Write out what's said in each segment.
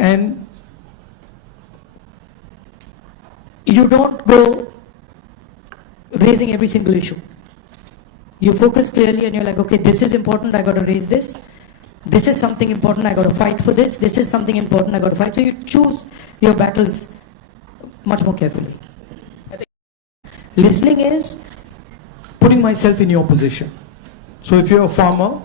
And you don't go raising every single issue. You focus clearly and you're like, okay, this is important, I got to raise this. This is something important, I got to fight for this. This is something important, I got to fight. So you choose your battles much more carefully. I think listening is putting myself in your position. So if you're a farmer,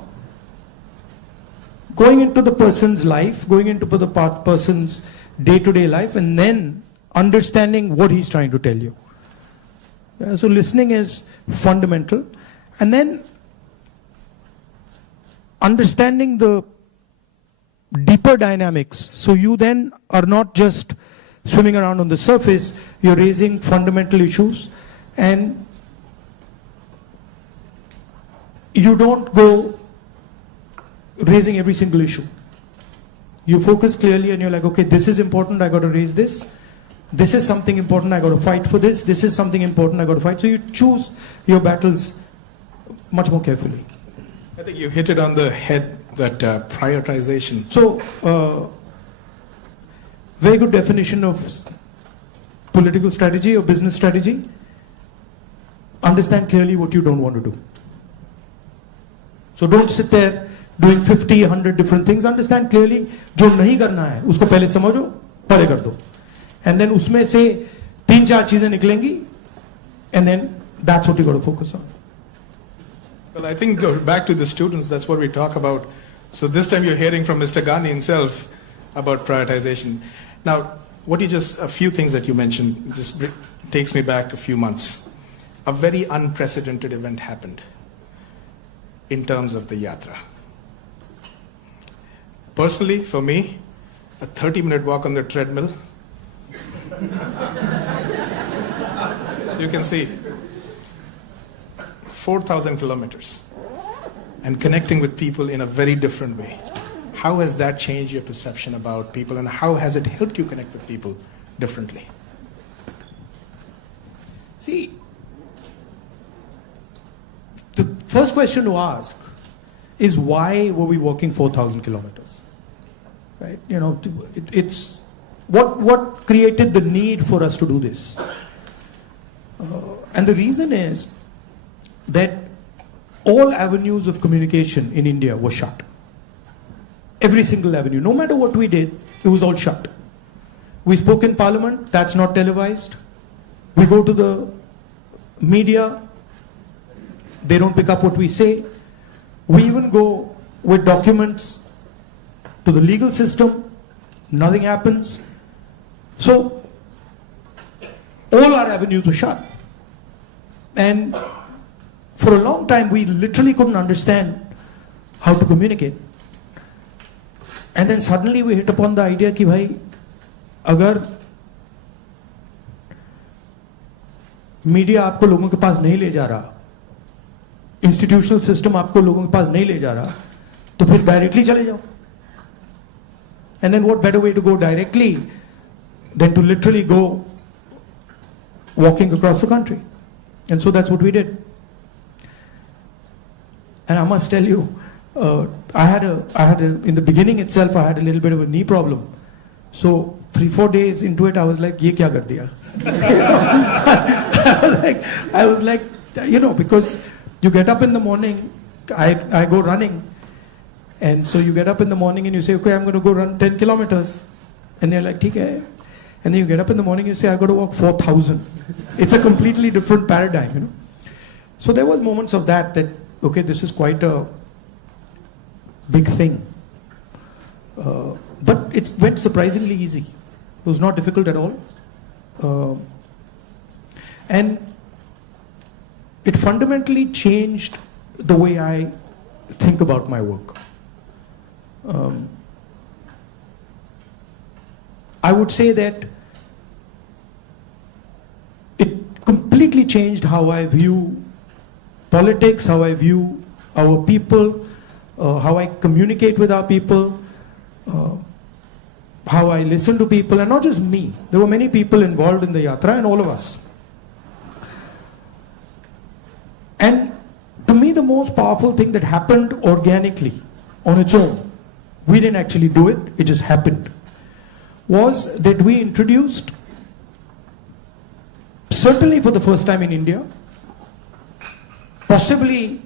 going into the person's life, going into the person's day-to-day life, and then understanding what he's trying to tell you. So listening is fundamental. And then understanding the deeper dynamics. So you then are not just swimming around on the surface, you're raising fundamental issues, and you don't go raising every single issue. You focus clearly and you're like, okay, this is important, I got to raise this. This is something important, I got to fight for this. This is something important, I got to fight. So you choose your battles much more carefully. I think you hit it on the head, that prioritization. So, very good definition of political strategy or business strategy. Understand clearly what you don't want to do. So don't sit there doing 50, 100 different things. Understand clearly, जो नहीं करना है, उसको पहले समझो, पहले कर दो. And then उसमें से 3-4 चीजें निकलेंगी, and then that's what you got to focus on. Well, I think back to the students, that's what we talk about. So this time you're hearing from Mr. Gandhi himself about prioritization. Now, a few things that you mentioned just takes me back a few months. A very unprecedented event happened in terms of the yatra. Personally, for me, a 30-minute walk on the treadmill, you can see 4,000 kilometers and connecting with people in a very different way. How has that changed your perception about people, and how has it helped you connect with people differently? See, the first question to ask is, why were we walking 4,000 kilometers? Right? You know, it's what created the need for us to do this? And the reason is that all avenues of communication in India were shut. Every single avenue, no matter what we did, it was all shut. We spoke in Parliament, that's not televised. We go to the media, they don't pick up what we say. We even go with documents to the legal system, nothing happens. So, all our avenues were shut. And for a long time, we literally couldn't understand how to communicate. And then suddenly we hit upon the idea कि भाई अगर media आपको लोगों के पास नहीं ले जा रहा, इंस्टीट्यूशनल सिस्टम आपको लोगों के पास नहीं ले जा रहा, तो फिर डायरेक्टली चले जाओ. And then what better way to go directly than to literally go walking across the country? And so that's what we did. And I must tell you, in the beginning itself, I had a little bit of a knee problem. So 3-4 days into it, I was like, "Ye kya kar diya?" I was like, you know, because you get up in the morning, I go running, and so you get up in the morning and you say, "Okay, I'm going to go run 10 kilometers," and they're like, "ठीक है." And then you get up in the morning, you say, "I've got to walk 4,000." It's a completely different paradigm, you know. So there was moments of that, okay, this is quite a big thing. But it went surprisingly easy. It was not difficult at all. And it fundamentally changed the way I think about my work. I would say that it completely changed how I view politics, how I view our people, how I communicate with our people, how I listen to people, and not just me. There were many people involved in the yatra, and all of us. And to me, the most powerful thing that happened organically, on its own, we didn't actually do it, it just happened, was that we introduced, certainly for the first time in India, possibly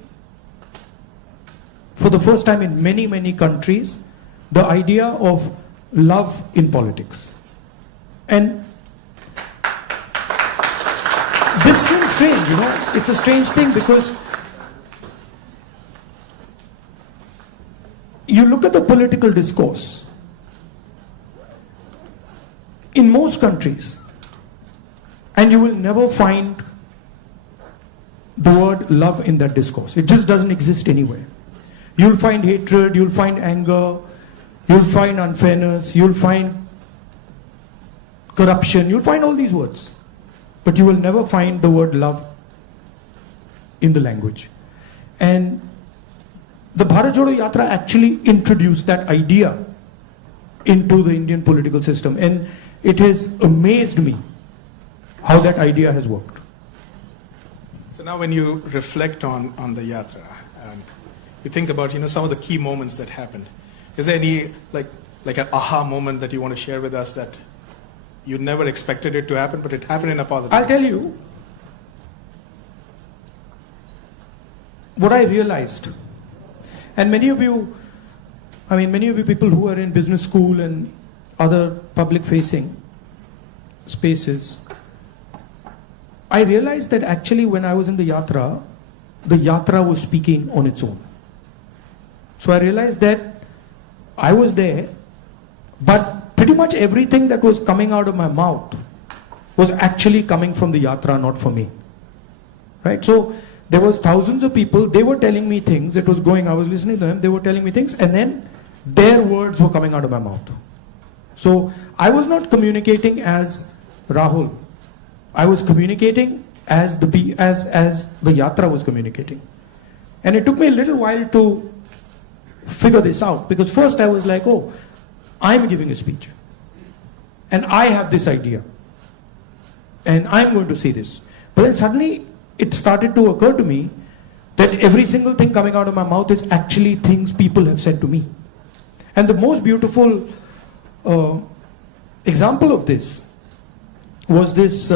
for the first time in many, many countries, the idea of love in politics. And this seems strange, you know, it's a strange thing because you look at the political discourse in most countries and you will never find the word love in that discourse. It just doesn't exist anywhere. You'll find hatred, you'll find anger, you'll find unfairness, you'll find corruption, you'll find all these words. But you will never find the word love in the language. And the Bharat Jodo Yatra actually introduced that idea into the Indian political system. And it has amazed me how that idea has worked. So now when you reflect on the Yatra, you think about, you know, some of the key moments that happened. Is there any, like an aha moment that you want to share with us that you never expected it to happen, but it happened in a positive way? I'll tell you what I realized. And many of you people who are in business school and other public facing spaces, I realized that actually when I was in the Yatra was speaking on its own. So I realized that I was there, but pretty much everything that was coming out of my mouth was actually coming from the Yatra, not for me. Right? So there was thousands of people, they were telling me things, it was going, I was listening to them, they were telling me things, and then their words were coming out of my mouth. So I was not communicating as Rahul. I was communicating as the Yatra was communicating. And it took me a little while to figure this out, because first I was like, oh, I'm giving a speech and I have this idea and I'm going to say this. But then suddenly it started to occur to me that every single thing coming out of my mouth is actually things people have said to me. And the most beautiful example of this was this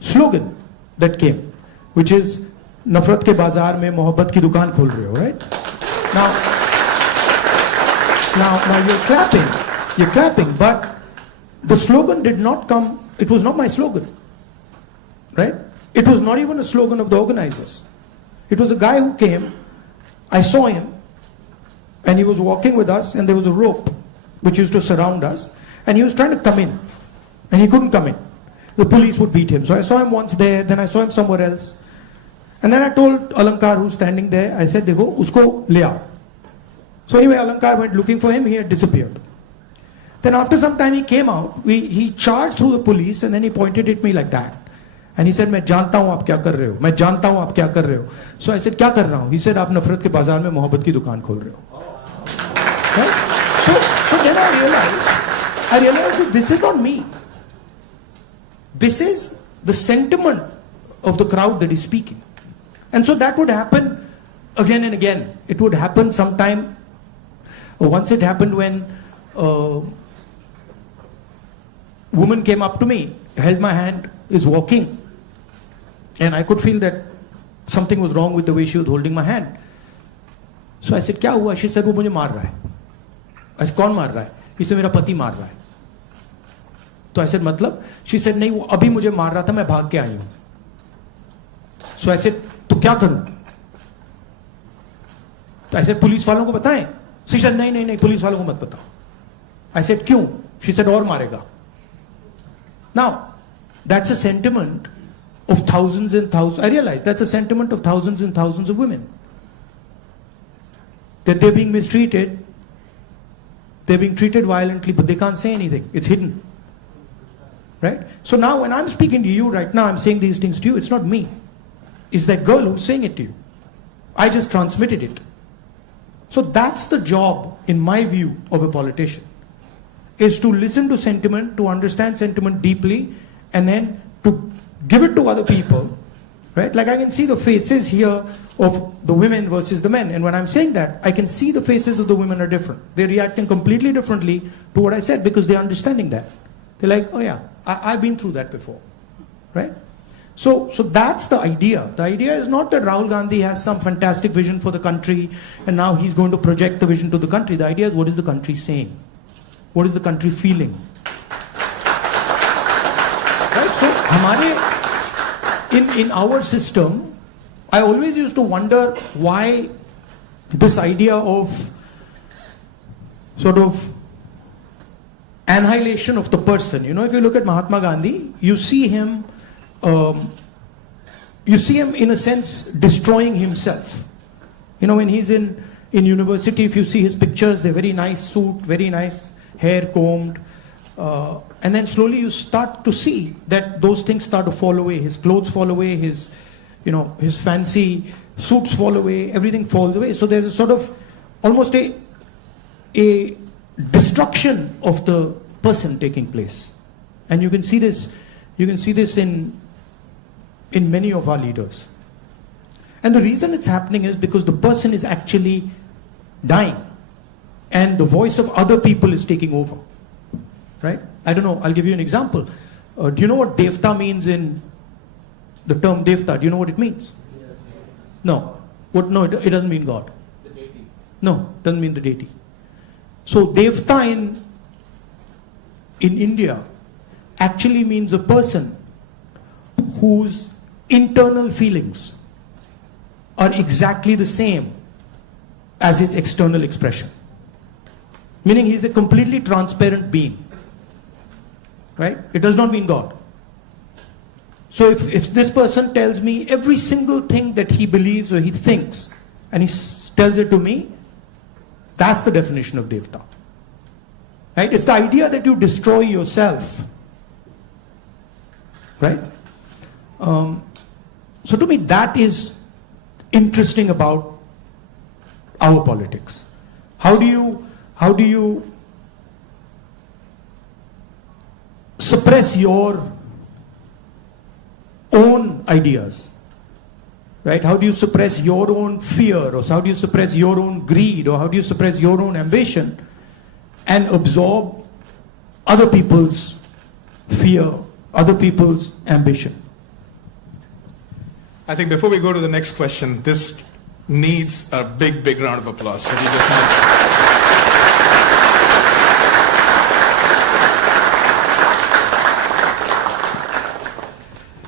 slogan that came, which is Nafrat ke bazaar mein mohabbat ki dukaan khol rahe ho, right? Now you're clapping, but the slogan did not come, it was not my slogan, right? It was not even a slogan of the organizers. It was a guy who came, I saw him, and he was walking with us, and there was a rope which used to surround us, and he was trying to come in, and he couldn't come in. The police would beat him. So I saw him once there, then I saw him somewhere else. And then I told Alankar, who's standing there, I said, Dekho, usko le aao. So anyway, Alankar went looking for him, he had disappeared. Then after some time he came out, he charged through the police, and then he pointed at me like that. And he said, मैं जानता हूँ आप क्या कर रहे हो, मैं जानता हूँ आप क्या कर रहे हो. So I said, क्या कर रहा हूँ? He said, आप नफरत के बाजार में मोहब्बत की दुकान खोल रहे हो. Right? So then I realized that this is not me. This is the sentiment of the crowd that is speaking. And so that would happen again and again. It would happen sometime. Once it happened when a woman came up to me, held my hand, is walking, and I could feel that something was wrong with the way she was holding my hand. So I said, क्या हुआ? She said, वो मुझे मार रहा है. I said, कौन मार रहा है? He said, मेरा पति मार रहा है. तो I said, मतलब? She said, नहीं, वो अभी मुझे मार रहा था, मैं भाग के आई हूं. So I said, तो क्या करूं? तो I said, पुलिस वालों को बताएं? She said, नहीं, पुलिस वालों को मत बताओ. I said, क्यों? She said, और मारेगा. Now, that's a sentiment of thousands and thousands. I realize that's a sentiment of thousands and thousands of women. That they're being mistreated, they're being treated violently, but they can't say anything. It's hidden. Right? So now when I'm speaking to you right now, I'm saying these things to you, it's not me. It's that girl who's saying it to you. I just transmitted it. So that's the job, in my view, of a politician. Is to listen to sentiment, to understand sentiment deeply, and then to give it to other people right? Like I can see the faces here of the women versus the men. And when I'm saying that, I can see the faces of the women are different. They're reacting completely differently to what I said because they're understanding that. They're like, oh yeah, I've been through that before, right? So that's the idea. The idea is not that Rahul Gandhi has some fantastic vision for the country and now he's going to project the vision to the country. The idea is, what is the country saying? What is the country feeling? Right? So, in our system, I always used to wonder why this idea of sort of annihilation of the person. You know, if you look at Mahatma Gandhi, you see him in a sense destroying himself. You know, when he's in university, if you see his pictures, they're very nice suit, very nice hair combed, and then slowly you start to see that those things start to fall away. His clothes fall away, his fancy suits fall away, everything falls away. So there's a sort of almost a destruction of the person taking place. And you can see this in many of our leaders. And the reason it's happening is because the person is actually dying and the voice of other people is taking over, right? I don't know, I'll give you an example. Do you know what devta means in the term devta? Do you know what it means? Yes. No. No, it doesn't mean God. The deity. No, it doesn't mean the deity. So devta in India actually means a person whose internal feelings are exactly the same as his external expression. Meaning he's a completely transparent being. Right? It does not mean God. So if this person tells me every single thing that he believes or he thinks, and he tells it to me, that's the definition of devta. Right? It's the idea that you destroy yourself. Right? So to me, that is interesting about our politics. How do you suppress your own ideas? Right? How do you suppress your own fear, or how do you suppress your own greed, or how do you suppress your own ambition and absorb other people's fear, other people's ambition? I think before we go to the next question, this needs a big, big round of applause. So we just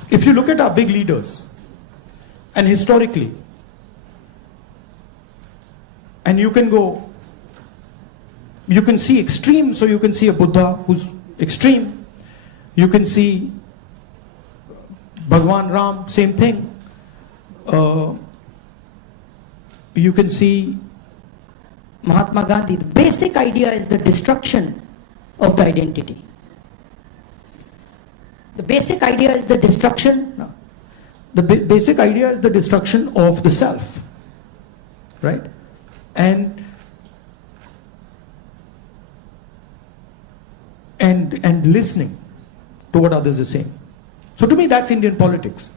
If you look at our big leaders, and historically, and you can see extreme, so you can see a Buddha who's extreme, you can see Bhagwan Ram, same thing, you can see Mahatma Gandhi. The basic idea is the destruction of the identity. The basic idea is the destruction. No. The basic idea is the destruction of the self, right? And listening to what others are saying. So to me, that's Indian politics.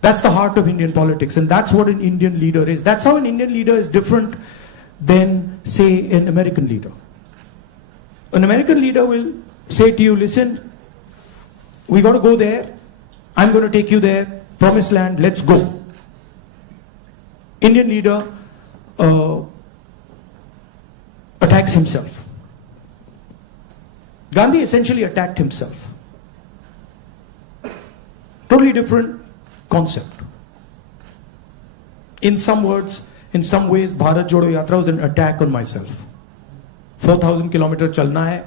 That's the heart of Indian politics, and that's what an Indian leader is. That's how an Indian leader is different than, say, an American leader. An American leader will say to you, listen, we got to go there, I'm going to take you there, promised land, let's go. Indian leader attacks himself. Gandhi essentially attacked himself. Totally different concept. In some words, in some ways, Bharat Jodo Yatra was an attack on myself. 4,000 kilometers chalna hai,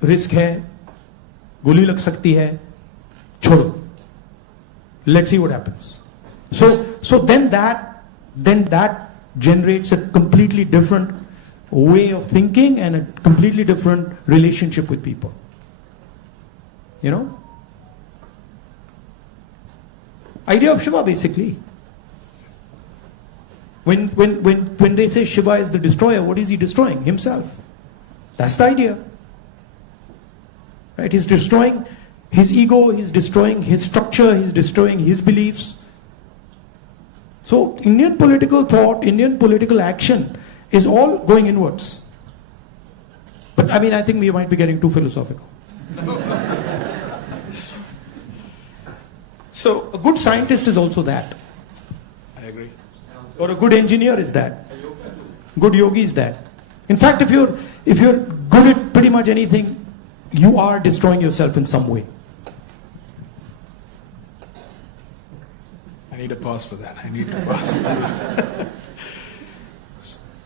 risk hai, goli lag sakti hai, chodo. Let's see what happens. So then that generates a completely different way of thinking and a completely different relationship with people. You know? Idea of Shiva, basically. When they say Shiva is the destroyer, what is he destroying? Himself. That's the idea. Right? He's destroying his ego, he's destroying his structure, he's destroying his beliefs. So Indian political thought, Indian political action is all going inwards. But I mean, I think we might be getting too philosophical. So A good scientist is also that. I agree. Or a good engineer is that. Good yogi is that. In fact, if you're good at pretty much anything, you are destroying yourself in some way. I need a pause for that. I need to pause.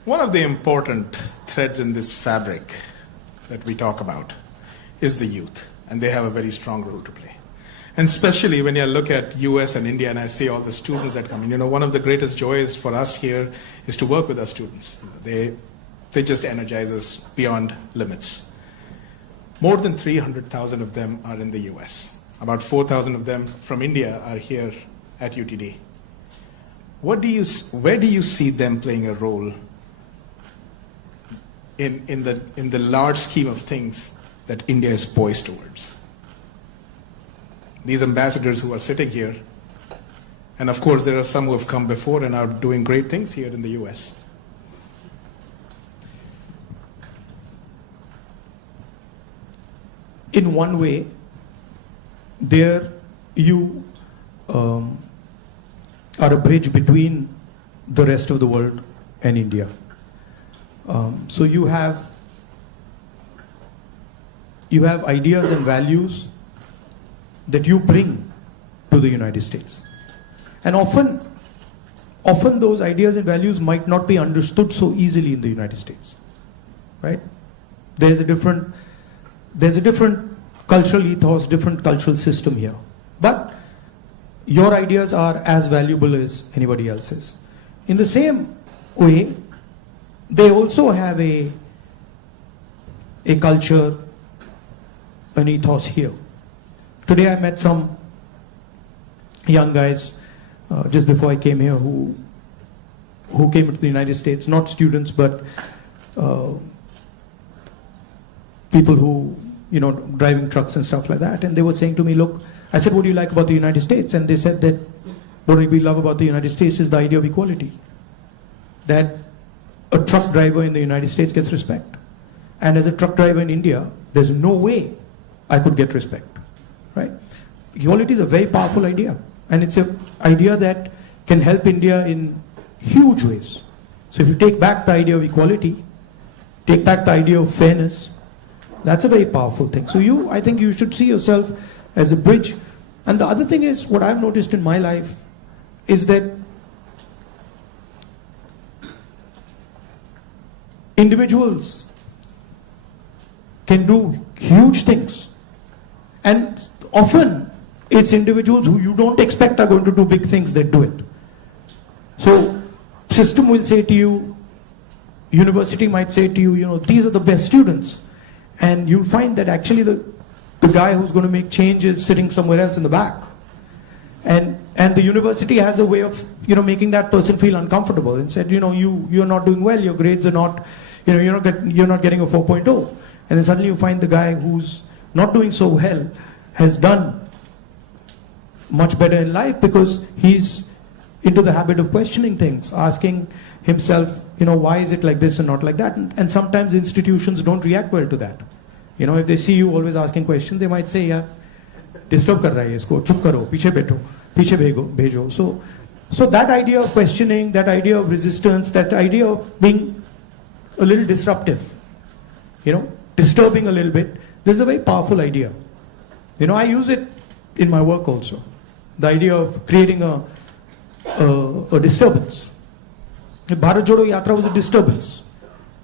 One of the important threads in this fabric that we talk about is the youth, and they have a very strong role to play. And especially when you look at US and India, and I see all the students that come in, one of the greatest joys for us here is to work with our students. They just energize us beyond limits. More than 300,000 of them are in the US. About 4,000 of them from India are here at UTD. Where do you see them playing a role in the large scheme of things that India is poised towards? These ambassadors who are sitting here, and of course there are some who have come before and are doing great things here in the US. In one way, there you are a bridge between the rest of the world and India. So you have ideas and values that you bring to the United States. And often those ideas and values might not be understood so easily in the United States. Right? There's a different cultural ethos, different cultural system here. But your ideas are as valuable as anybody else's. In the same way, they also have a culture, an ethos here. Today I met some young guys just before I came here who came to the United States, not students, but people who, driving trucks and stuff like that. And they were saying to me, look, I said, what do you like about the United States? And they said that what we love about the United States is the idea of equality. That a truck driver in the United States gets respect. And as a truck driver in India, there's no way I could get respect. Right? Equality is a very powerful idea. And it's an idea that can help India in huge ways. So if you take back the idea of equality, take back the idea of fairness, that's a very powerful thing. So I think you should see yourself as a bridge. And the other thing is, what I've noticed in my life is that individuals can do huge things. And often it's individuals who you don't expect are going to do big things that do it. So system will say to you, university might say to you, these are the best students. And you'll find that actually the guy who's going to make change is sitting somewhere else in the back. And the university has a way of, making that person feel uncomfortable and said, you're not doing well, your grades are not, you're not getting a 4.0. And then suddenly you find the guy who's not doing so well has done much better in life because he's into the habit of questioning things, asking himself, why is it like this and not like that? And sometimes institutions don't react well to that. If they see you always asking questions, they might say, yaar, disturb kar raha hai isko, chup karo, piche bhejo. So that idea of questioning, that idea of resistance, that idea of being a little disruptive, disturbing a little bit, this is a very powerful idea. I use it in my work also. The idea of creating a disturbance. The Bharat Jodo Yatra was a disturbance.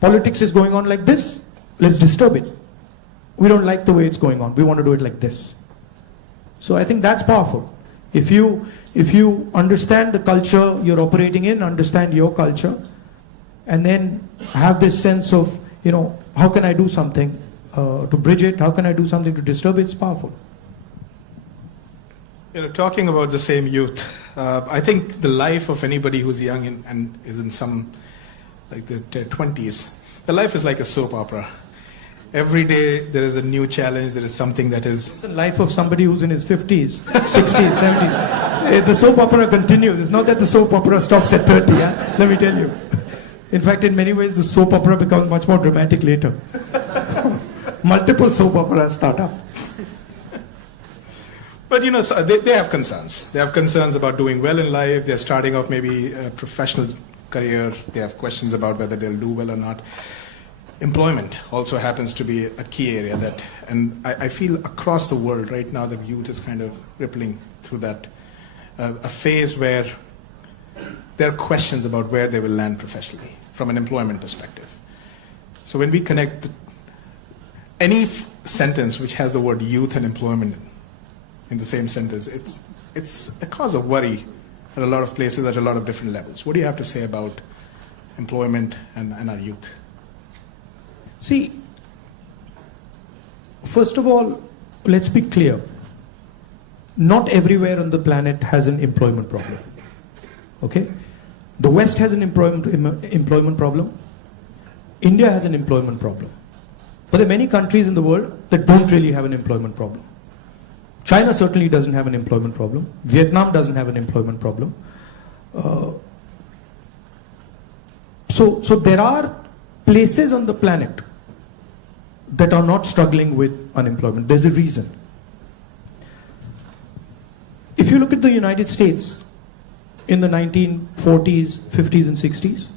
Politics is going on like this, let's disturb it. We don't like the way it's going on, we want to do it like this. So I think that's powerful. If you understand the culture you're operating in, understand your culture, and then have this sense of, how can I do something to bridge it, how can I do something to disturb it, it's powerful. Talking about the same youth, I think the life of anybody who's young and is in some, like the 20s, the life is like a soap opera. Every day there is a new challenge. There is something that is. It's the life of somebody who's in his 50s, 60s, 70s. The soap opera continues. It's not that the soap opera stops at 30, yeah? Let me tell you. In fact, in many ways, the soap opera becomes much more dramatic later. Multiple soap operas start up. But so they have concerns. They have concerns about doing well in life. They're starting off maybe a professional career. They have questions about whether they'll do well or not. Employment also happens to be a key area and I feel across the world right now the youth is kind of rippling through that, a phase where there are questions about where they will land professionally from an employment perspective. So when we connect any sentence which has the word youth and employment in the same sentence, it's a cause of worry at a lot of places at a lot of different levels. What do you have to say about employment and our youth? See, first of all, let's be clear. Not everywhere on the planet has an employment problem. Okay? The West has an employment problem. India has an employment problem. But there are many countries in the world that don't really have an employment problem. China certainly doesn't have an employment problem. Vietnam doesn't have an employment problem. So there are places on the planet that are not struggling with unemployment. There's a reason. If you look at the United States in the 1940s, 50s and 60s,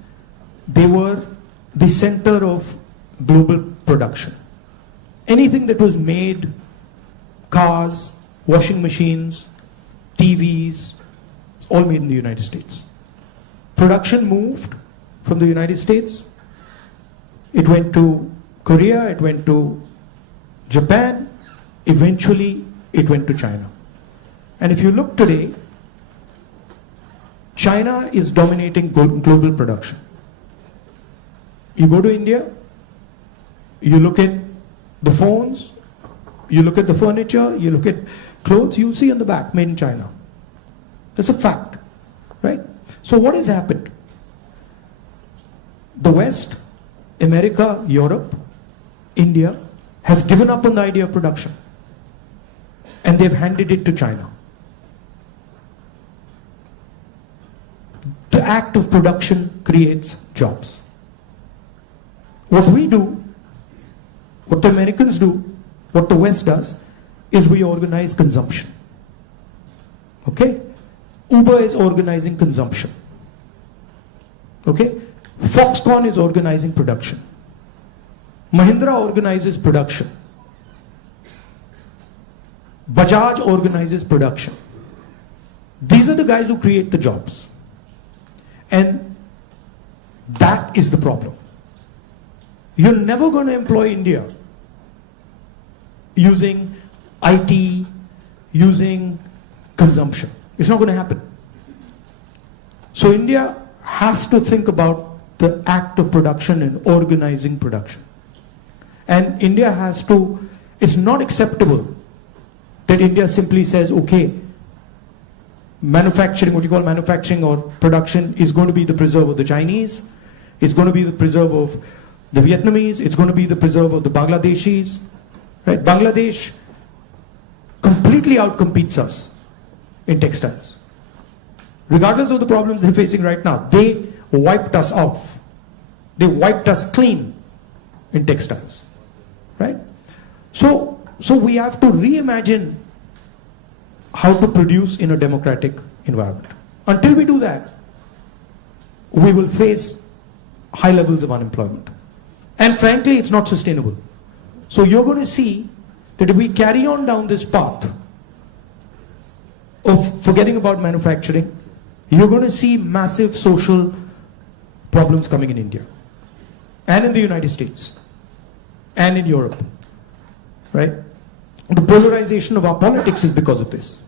they were the center of global production. Anything that was made, cars, washing machines, TVs, all made in the United States. Production moved from the United States. It went to Korea, it went to Japan, eventually it went to China. And if you look today, China is dominating global production. You go to India, you look at the phones, you look at the furniture, you look at clothes, you see on the back, made in China. That's a fact, right? So what has happened? The West, America, Europe, India have given up on the idea of production and they've handed it to China. The act of production creates jobs. What we do, what the Americans do, what the West does, is we organize consumption. Okay? Uber is organizing consumption. Okay? Foxconn is organizing production. Mahindra organizes production. Bajaj organizes production. These are the guys who create the jobs. And that is the problem. You're never going to employ India using IT, using consumption. It's not going to happen. So India has to think about the act of production and organizing production. And India has to, it's not acceptable that India simply says, okay, manufacturing, what you call manufacturing or production is going to be the preserve of the Chinese, it's going to be the preserve of the Vietnamese, it's going to be the preserve of the Bangladeshis. Right? Bangladesh completely outcompetes us in textiles. Regardless of the problems they're facing right now, they wiped us off. They wiped us clean in textiles. Right? So we have to reimagine how to produce in a democratic environment. Until we do that, we will face high levels of unemployment. And frankly, it's not sustainable. So you're going to see that if we carry on down this path of forgetting about manufacturing, you're going to see massive social problems coming in India and in the United States and in Europe, right? The polarization of our politics is because of this.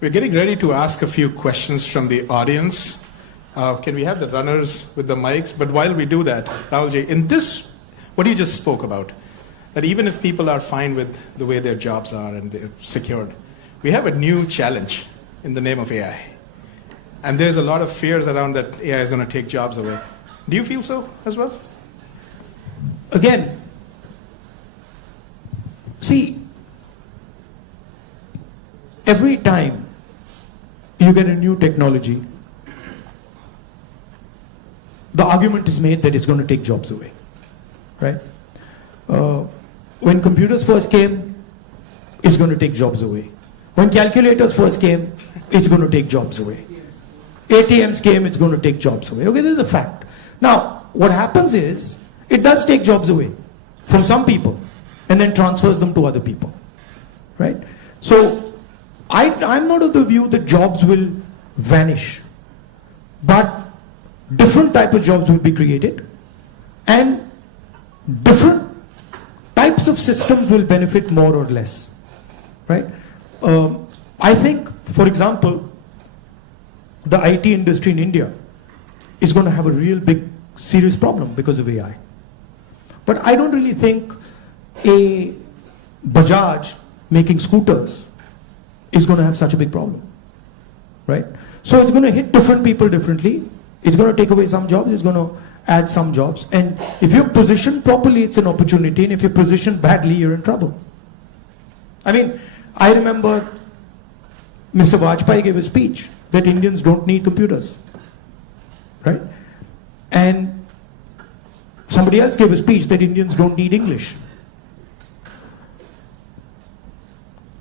We're getting ready to ask a few questions from the audience. Can we have the runners with the mics? But while we do that, Rahulji, in this, what you just spoke about, that even if people are fine with the way their jobs are and they're secured, we have a new challenge in the name of AI. And there's a lot of fears around that AI is going to take jobs away. Do you feel so as well? again, see, every time you get a new technology, the argument is made that it's going to take jobs away, right? When computers first came, it's going to take jobs away. When calculators first came, it's going to take jobs away. ATMs came, it's going to take jobs away. Okay, this is a fact. Now, what happens is, it does take jobs away from some people and then transfers them to other people, right? So, I'm not of the view that jobs will vanish, but different type of jobs will be created and different types of systems will benefit more or less, right? I think, for example, the IT industry in India is going to have a real big serious problem because of AI. But I don't really think a Bajaj making scooters is going to have such a big problem, right? So it's going to hit different people differently. It's going to take away some jobs, it's going to add some jobs. And if you're positioned properly, it's an opportunity. And if you're positioned badly, you're in trouble. I mean, I remember Mr. Vajpayee gave a speech that Indians don't need computers, right? And somebody else gave a speech that Indians don't need English.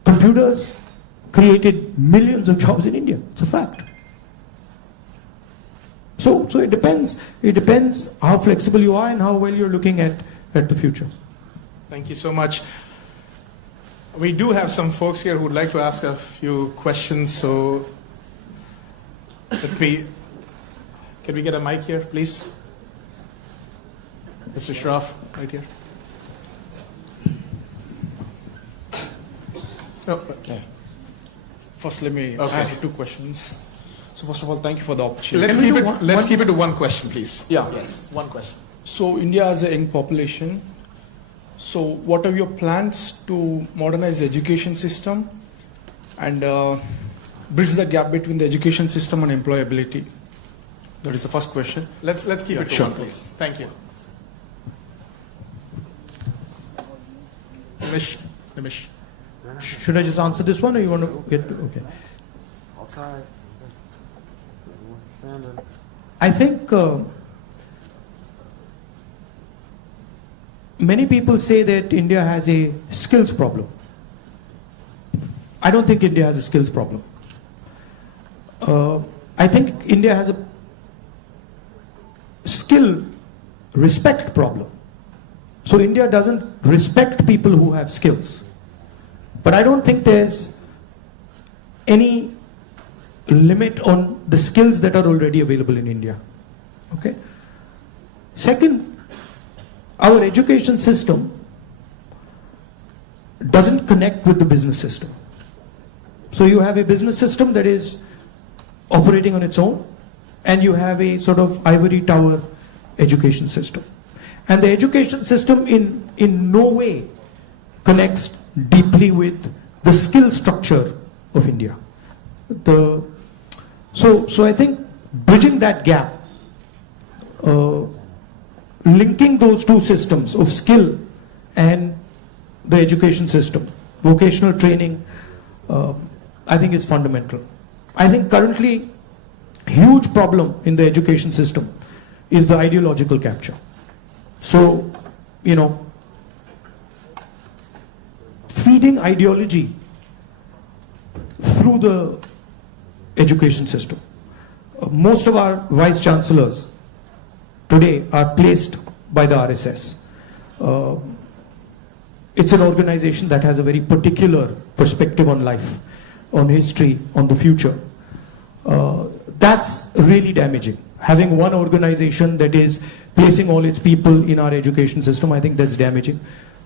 Computers created millions of jobs in India. It's a fact. So it depends. It depends how flexible you are and how well you're looking at the future. Thank you so much. We do have some folks here who would like to ask a few questions. So, can we get a mic here, please? Mr. Shroff, right here. Oh, Okay. First, let me Okay. add two questions. So first of all, thank you for the opportunity. Let's keep it to one question, please. Yeah. Yes, one question. So India has a young population. So what are your plans to modernize the education system and bridge the gap between the education system and employability? That is the first question. Let's keep it to sure. one, please. Thank you. Nimish. Should I just answer this one or you want to get to, okay. I'll try. I think many people say that India has a skills problem. I don't think India has a skills problem. I think India has a skill respect problem. So India doesn't respect people who have skills. But I don't think there's any limit on the skills that are already available in India. Okay? Second, our education system doesn't connect with the business system. So you have a business system that is operating on its own, and you have a sort of ivory tower education system. And the education system in no way connects deeply with the skill structure of India. So I think bridging that gap, linking those two systems of skill and the education system, vocational training, I think is fundamental. I think currently huge problem in the education system is the ideological capture. So, you know, feeding ideology through the education system. Most of our vice chancellors today are placed by the RSS. It's an organization that has a very particular perspective on life, on history, on the future. That's really damaging. Having one organization that is placing all its people in our education system, I think that's damaging.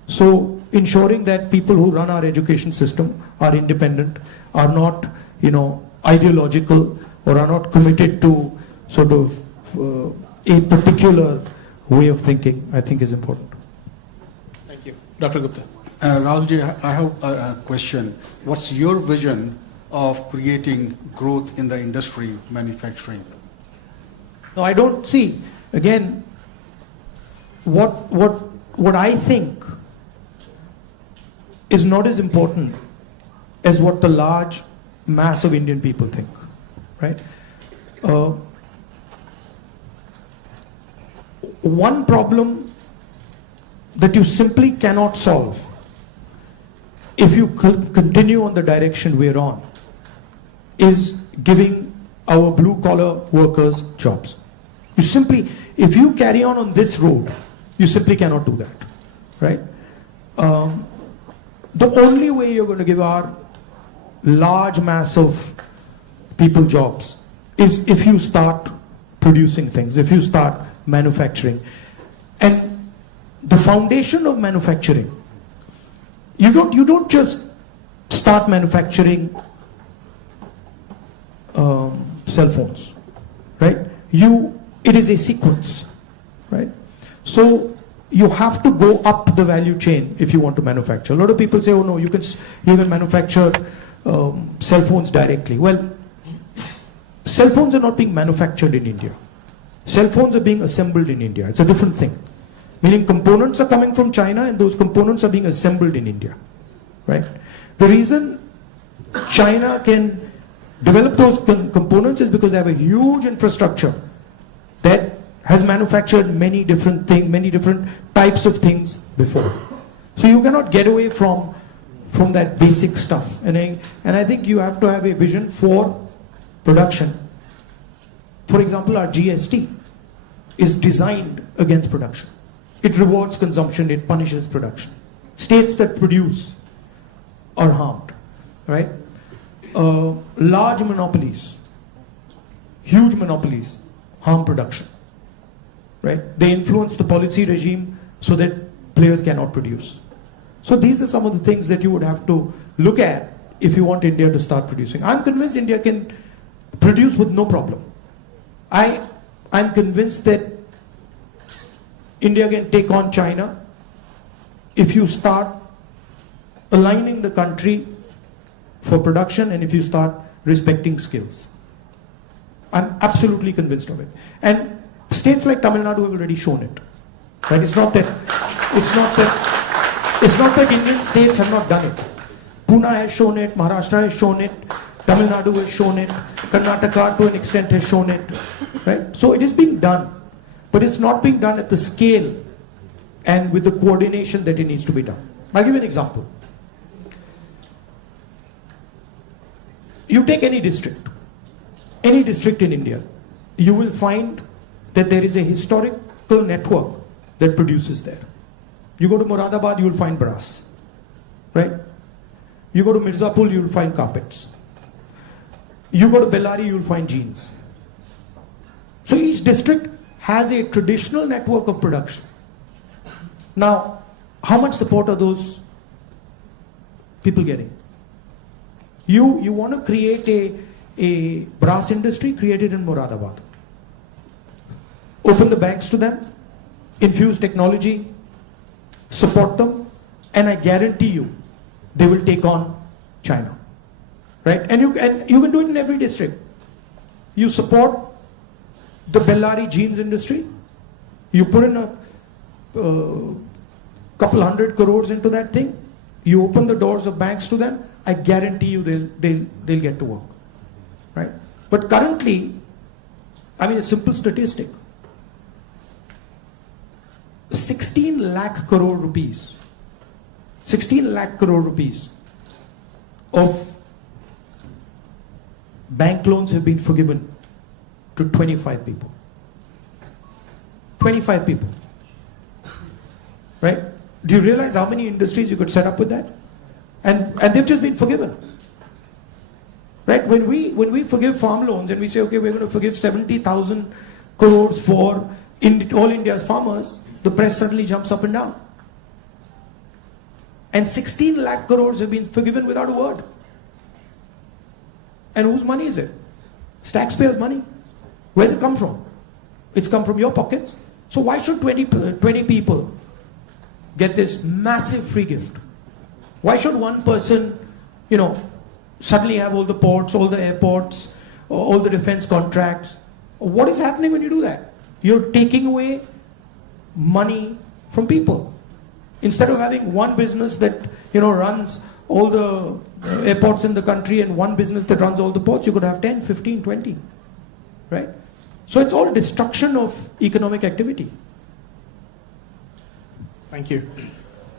So ensuring that people who run our education system are independent, are not, you know, ideological, or are not committed to sort of a particular way of thinking, I think is important. Thank you. Dr. Gupta. Rahulji, I have a question. What's your vision of creating growth in the industry, manufacturing? No, I don't see. Again, what what I think is not as important as what the large mass of Indian people think, right? One problem that you simply cannot solve if you continue on the direction we're on is giving our blue collar workers jobs. You simply, if you carry on this road, you simply cannot do that, right? The only way you're going to give our large mass of people jobs is if you start producing things, if you start manufacturing. And the foundation of manufacturing, you don't just start manufacturing cell phones, right? It is a sequence, right? So you have to go up the value chain if you want to manufacture. A lot of people say, oh no, you can manufacture cell phones directly. Well, cell phones are not being manufactured in India. Cell phones are being assembled in India. It's a different thing. Meaning components are coming from China and those components are being assembled in India, right? The reason China can develop those components is because they have a huge infrastructure that has manufactured many different things, many different types of things before. So you cannot get away from that basic stuff. And I think you have to have a vision for production. For example, our GST is designed against production. It rewards consumption, it punishes production. States that produce are harmed, right? Large monopolies, huge monopolies, harm production, right? They influence the policy regime so that players cannot produce. So these are some of the things that you would have to look at if you want India to start producing. I'm convinced India can produce with no problem. I'm convinced that India can take on China if you start aligning the country for production and if you start respecting skills. I'm absolutely convinced of it. And states like Tamil Nadu have already shown it. Right? It's not that Indian states have not done it. Pune has shown it, Maharashtra has shown it, Tamil Nadu has shown it, Karnataka to an extent has shown it. Right? So it is being done. But it's not being done at the scale and with the coordination that it needs to be done. I'll give you an example. You take any district in India, you will find that there is a historical network that produces there. You go to Moradabad, you will find brass, right? You go to Mirzapur, you will find carpets. You go to Bellary, you will find jeans. So each district has a traditional network of production. Now, how much support are those people getting? You want to create a brass industry, create it in Moradabad. Open the banks to them, infuse technology, support them, and I guarantee you, they will take on China. Right? And you can do it in every district. You support the Bellary jeans industry, you put in a couple 100 crores into that thing, you open the doors of banks to them, I guarantee you they'll get to work, right? But currently, I mean a simple statistic, 16 lakh crore rupees of bank loans have been forgiven to 25 people. 25 people. Right? Do you realize how many industries you could set up with that? And they've just been forgiven. Right? When we forgive farm loans and we say, okay, we're going to forgive 70,000 crores for all India's farmers, the press suddenly jumps up and down. And 16 lakh crores have been forgiven without a word. And whose money is it? It's taxpayers' money. Where's it come from? It's come from your pockets. So why should 20 people get this massive free gift? Why should one person, suddenly have all the ports, all the airports, all the defense contracts? What is happening when you do that? You're taking away money from people. Instead of having one business that runs all the airports in the country and one business that runs all the ports, you could have 10, 15, 20, right? So it's all destruction of economic activity. Thank you.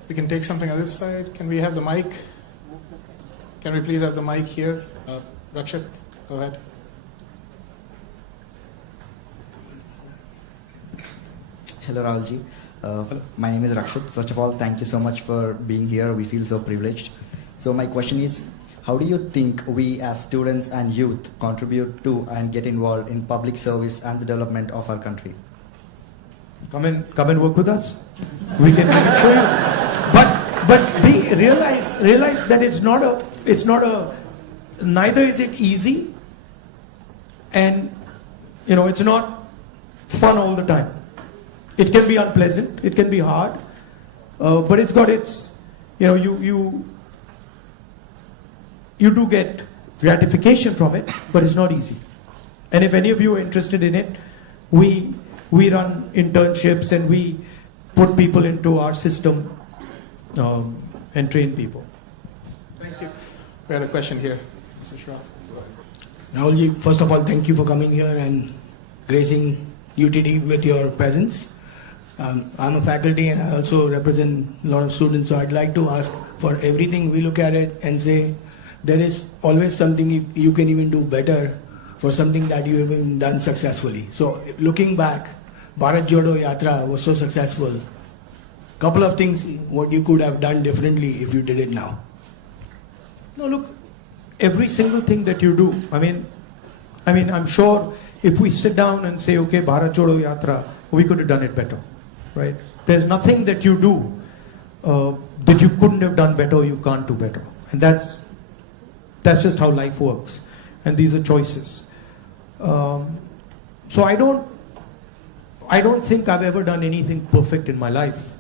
We can take something on this side. Can we have the mic? Can we please have the mic here? Rakshit, go ahead. Hello, Rahulji. My name is Rakshit. First of all, thank you so much for being here. We feel so privileged. So my question is, how do you think we as students and youth contribute to and get involved in public service and the development of our country? Come and work with us. We can show you. But realize that it's not a, neither is it easy, and it's not fun all the time. It can be unpleasant, it can be hard, but it's got its, you do get gratification from it, but it's not easy. And if any of you are interested in it, we run internships and we put people into our system and train people. Thank you. We had a question here, Mr. Shri. Rahulji, first of all, thank you for coming here and gracing UTD with your presence. I'm a faculty and I also represent a lot of students, so I'd like to ask, for everything we look at it and say there is always something you can even do better for something that you haven't done successfully. So looking back, Bharat Jodo Yatra was so successful. Couple of things what you could have done differently if you did it now. No, look, every single thing that you do, I mean, I'm sure if we sit down and say, okay, Bharat Jodo Yatra, we could have done it better, right? There's nothing that you do that you couldn't have done better or you can't do better. And that's just how life works. And these are choices. So I don't think I've ever done anything perfect in my life.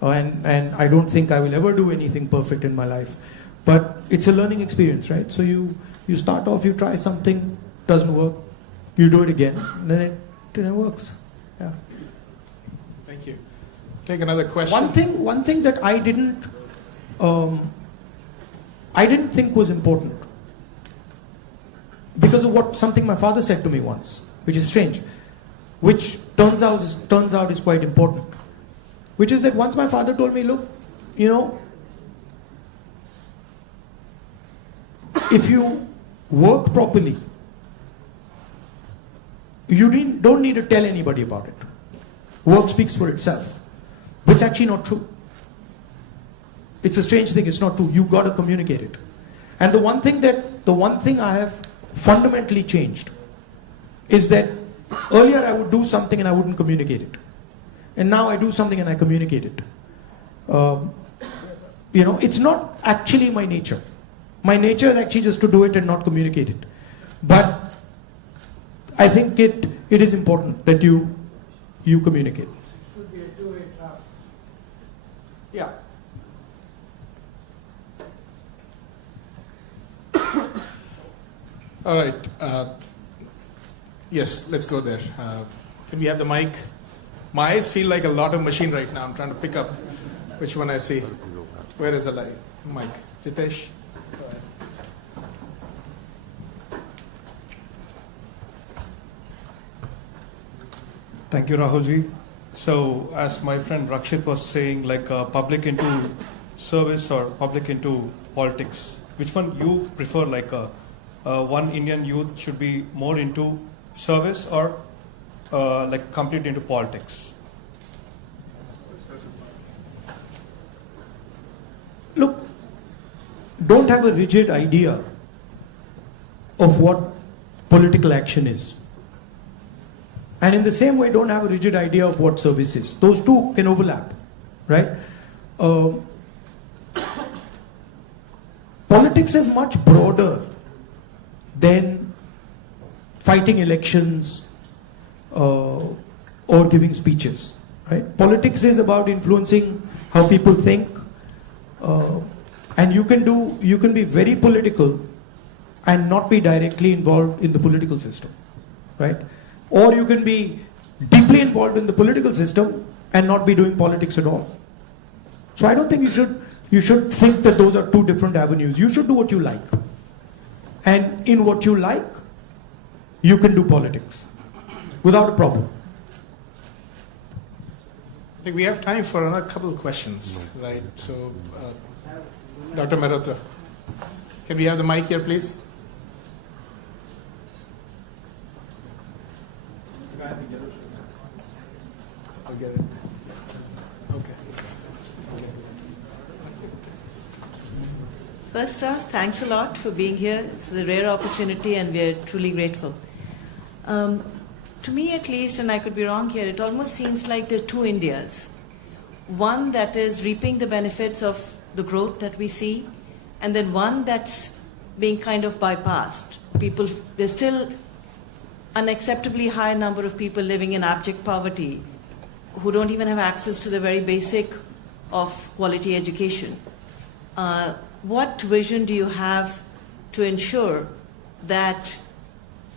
And I don't think I will ever do anything perfect in my life. But it's a learning experience, right? So you start off, you try something, doesn't work, you do it again, and then it works. Yeah. Thank you. Take another question. One thing that I didn't think was important, because of something my father said to me once, which is strange, which turns out is quite important, which is that once my father told me, look, if you work properly, you don't need to tell anybody about it. Work speaks for itself. But it's actually not true. It's a strange thing, it's not true. You've got to communicate it. And the one thing I have fundamentally changed is that earlier I would do something and I wouldn't communicate it. And now I do something and I communicate it. It's not actually my nature. My nature is actually just to do it and not communicate it. But I think it is important that you communicate. It should be a two-way traffic. Yeah. All right. Yes, let's go there. Can we have the mic? My eyes feel like a lot of machine right now. I'm trying to pick up which one I see. Where is the mic? Jitesh? Go ahead. Thank you, Rahulji. So, as my friend Rakshit was saying, like public into service or public into politics, which one you prefer? Like one Indian youth should be more into service or like complete into politics? Look, don't have a rigid idea of what political action is. And in the same way, don't have a rigid idea of what service is. Those two can overlap, right? Politics is much broader than fighting elections or giving speeches, right? Politics is about influencing how people think, and you can be very political and not be directly involved in the political system, right? Or you can be deeply involved in the political system and not be doing politics at all. So I don't think you should think that those are two different avenues. You should do what you like. And in what you like, you can do politics without a problem. I think we have time for another couple of questions, right? So, Dr. Mehrotra, can we have the mic here, please? I'll get it. Okay. First off, thanks a lot for being here. It's a rare opportunity and we're truly grateful. To me at least, and I could be wrong here, it almost seems like there are two Indias. One that is reaping the benefits of the growth that we see, and then one that's being kind of bypassed. There's still unacceptably high number of people living in abject poverty who don't even have access to the very basic of quality education. What vision do you have to ensure that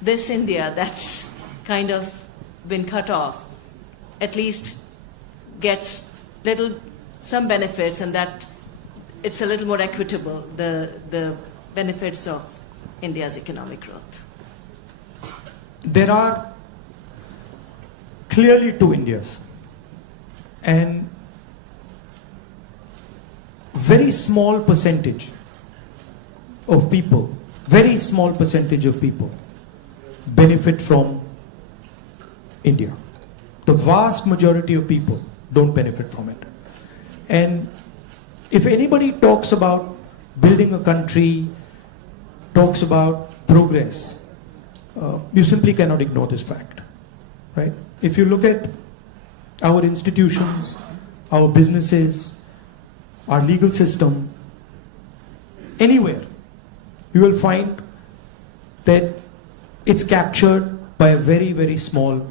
this India that's kind of been cut off at least gets some benefits, and that it's a little more equitable, the benefits of India's economic growth? There are clearly two Indias, and very small percentage of people benefit from India. The vast majority of people don't benefit from it. And if anybody talks about building a country, talks about progress, you simply cannot ignore this fact, right? If you look at our institutions, our businesses, our legal system, anywhere, you will find that it's captured by a very, very small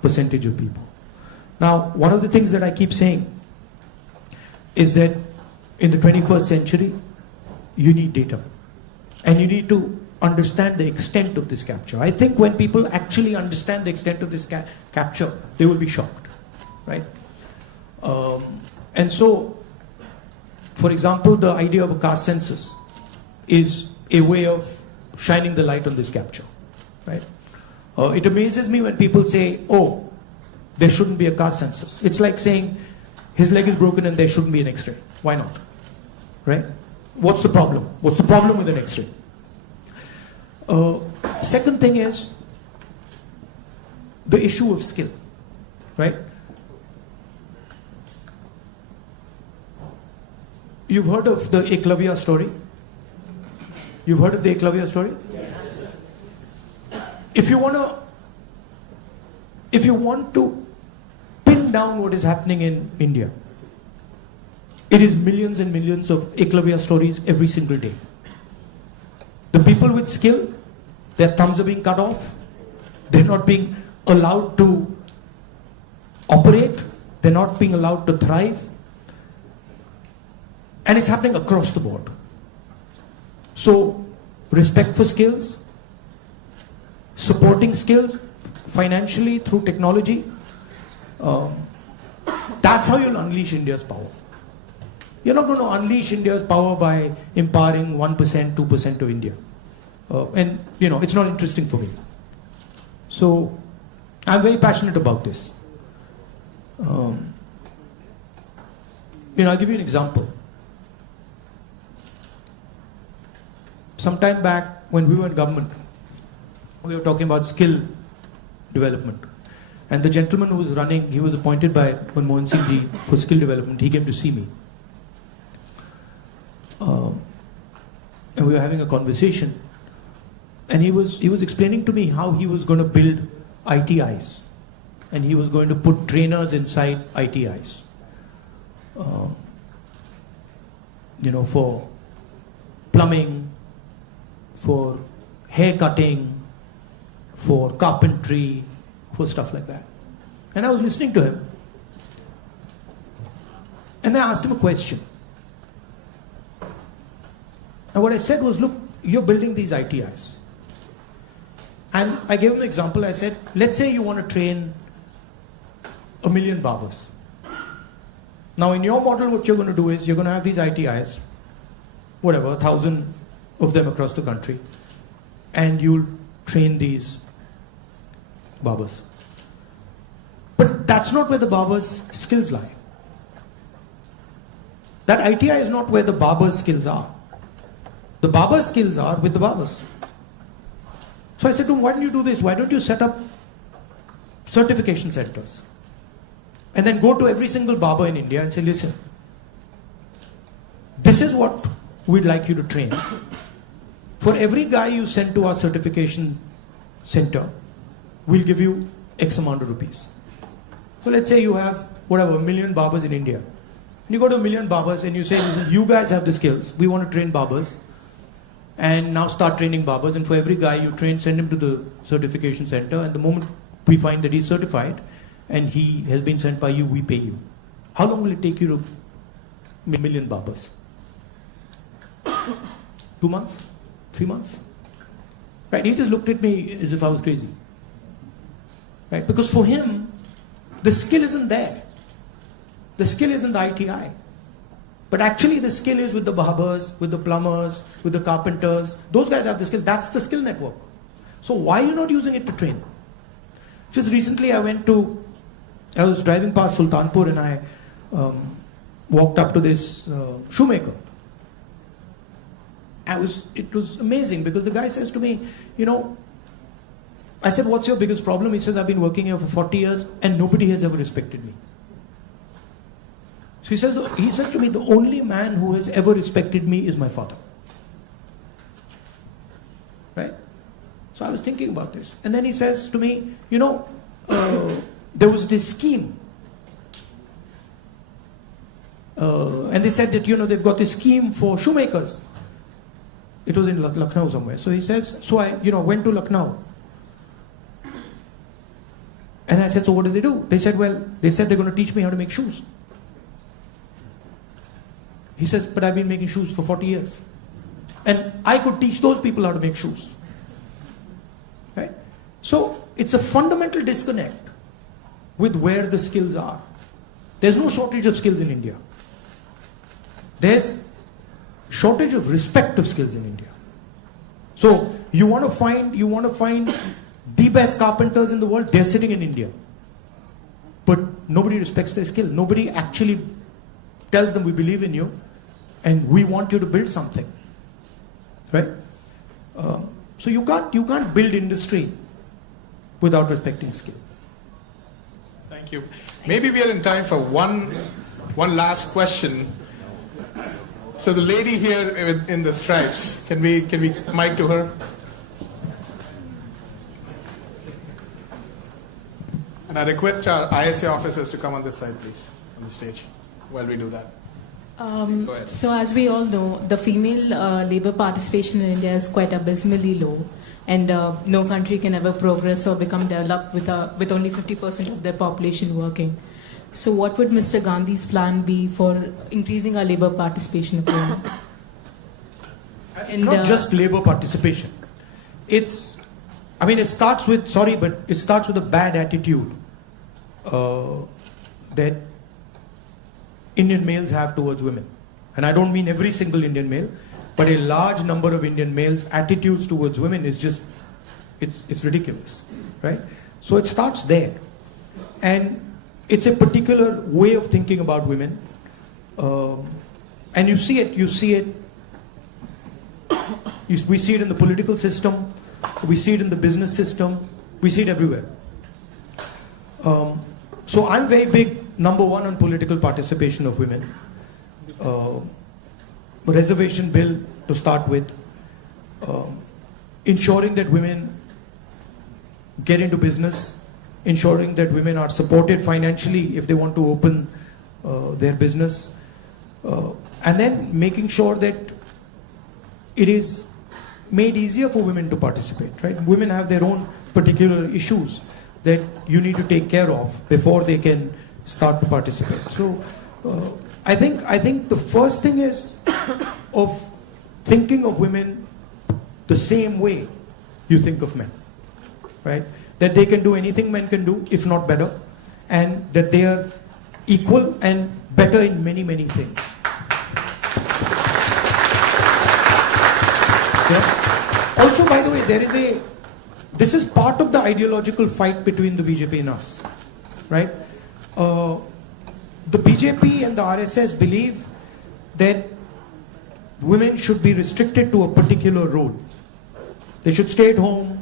percentage of people. Now, one of the things that I keep saying is that in the 21st century, you need data. And you need to understand the extent of this capture. I think when people actually understand the extent of this capture, they will be shocked, right? And so, for example, the idea of a caste census is a way of shining the light on this capture, right? It amazes me when people say, oh, there shouldn't be a caste census. It's like saying his leg is broken and there shouldn't be an X-ray. Why not? Right? What's the problem? What's the problem with an X-ray? Second thing is the issue of skill, right? You've heard of the Eklavya story? You've heard of the Eklavya story? Yes. If you want to pin down what is happening in India, it is millions and millions of Eklavya stories every single day. The people with skill, their thumbs are being cut off. They're not being allowed to operate. They're not being allowed to thrive. And it's happening across the board. So, respect for skills, supporting skills financially through technology, that's how you'll unleash India's power. You're not going to unleash India's power by empowering 1%, 2% of India. And, it's not interesting for me. So, I'm very passionate about this. I'll give you an example. Sometime back, when we were in government, we were talking about skill development. And the gentleman who was running, he was appointed by Manmohan Singh ji for skill development. He came to see me. And we were having a conversation. And he was explaining to me how he was going to build ITIs. And he was going to put trainers inside ITIs. For plumbing, for hair cutting, for carpentry, for stuff like that. And I was listening to him. And I asked him a question. And what I said was, look, you're building these ITIs. And I gave him an example. I said, let's say you want to train 1 million barbers. Now in your model, what you're going to do is you're going to have these ITIs, whatever, 1,000 of them across the country, and you'll train these barbers. But that's not where the barber's skills lie. That ITI is not where the barber's skills are. The barber's skills are with the barbers. So I said to him, why don't you do this? Why don't you set up certification centers? And then go to every single barber in India and say, listen, this is what we'd like you to train. For every guy you send to our certification center, we'll give you X amount of rupees. So let's say you have, whatever, 1 million barbers in India. And you go to 1 million barbers and you say, listen, you guys have the skills. We want to train barbers. And now start training barbers. And for every guy you train, send him to the certification center. And the moment we find that he's certified and he has been sent by you, we pay you. How long will it take you to 1 million barbers? 2 months? 3 months? Right? He just looked at me as if I was crazy. Right? Because for him, the skill isn't there. The skill isn't the ITI. But actually the skill is with the barbers, with the plumbers, with the carpenters. Those guys have the skill. That's the skill network. So why are you not using it to train? Just recently I was driving past Sultanpur and I walked up to this shoemaker. It was amazing because the guy says to me, I said, what's your biggest problem? He says, I've been working here for 40 years and nobody has ever respected me. So he says to me, the only man who has ever respected me is my father. Right? So I was thinking about this. And then he says to me, there was this scheme. And they said that, they've got this scheme for shoemakers. It was in Lucknow somewhere. So he says, so I, went to Lucknow. And I said, so what did they do? They said they're going to teach me how to make shoes. He says, but I've been making shoes for 40 years. And I could teach those people how to make shoes. Right? So it's a fundamental disconnect with where the skills are. There's no shortage of skills in India. There's shortage of respect of skills in India. So you want to find the best carpenters in the world, they're sitting in India. But nobody respects their skill. Nobody actually tells them we believe in you and we want you to build something. Right? So you can't build industry without respecting skill. Thank you. Maybe we are in time for one last question. So the lady here in the stripes, can we mic to her? And I request our ISA officers to come on this side, please, on the stage, while we do that. Go ahead. So as we all know, the female labor participation in India is quite abysmally low, and no country can ever progress or become developed with only 50% of their population working. So what would Mr. Gandhi's plan be for increasing our labor participation of women? And not just labor participation. It starts with a bad attitude that Indian males have towards women. And I don't mean every single Indian male, but a large number of Indian males' attitudes towards women is just, it's ridiculous, right? So it starts there. And it's a particular way of thinking about women. And we see it in the political system, we see it in the business system, we see it everywhere. So I'm very big, number one, on political participation of women. Reservation bill to start with. Ensuring that women get into business. Ensuring that women are supported financially if they want to open their business. And then making sure that it is made easier for women to participate, right? Women have their own particular issues that you need to take care of before they can start to participate. So I think the first thing is of thinking of women the same way you think of men, right? That they can do anything men can do, if not better, and that they are equal and better in many, many things. Yeah. Also, by the way, this is part of the ideological fight between the BJP and us, right? The BJP and the RSS believe that women should be restricted to a particular role. They should stay at home,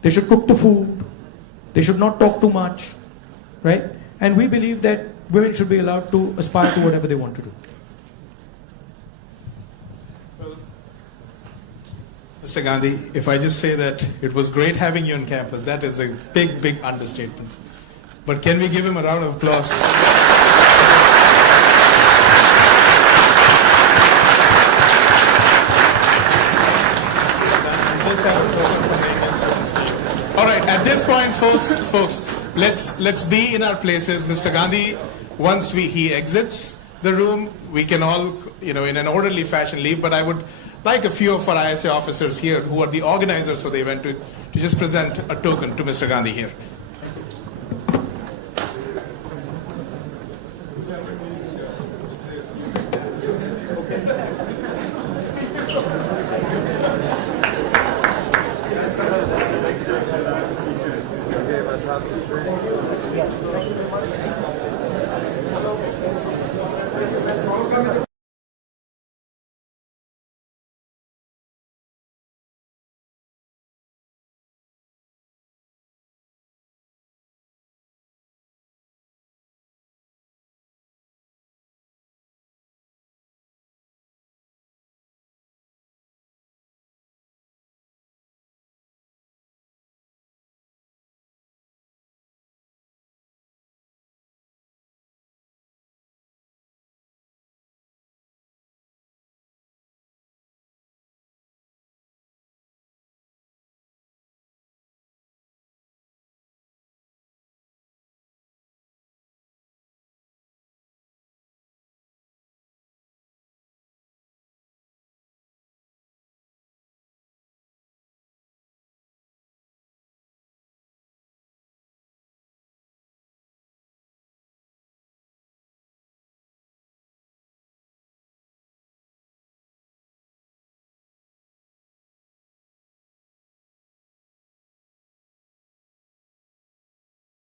they should cook the food, they should not talk too much, right? And we believe that women should be allowed to aspire to whatever they want to do. Well, Mr. Gandhi, if I just say that it was great having you on campus, that is a big, big understatement. But can we give him a round of applause? All right, at this point, folks, let's be in our places. Mr. Gandhi, once he exits the room, we can all, in an orderly fashion leave. But I would like a few of our ISA officers here, who are the organizers for the event, to just present a token to Mr. Gandhi here.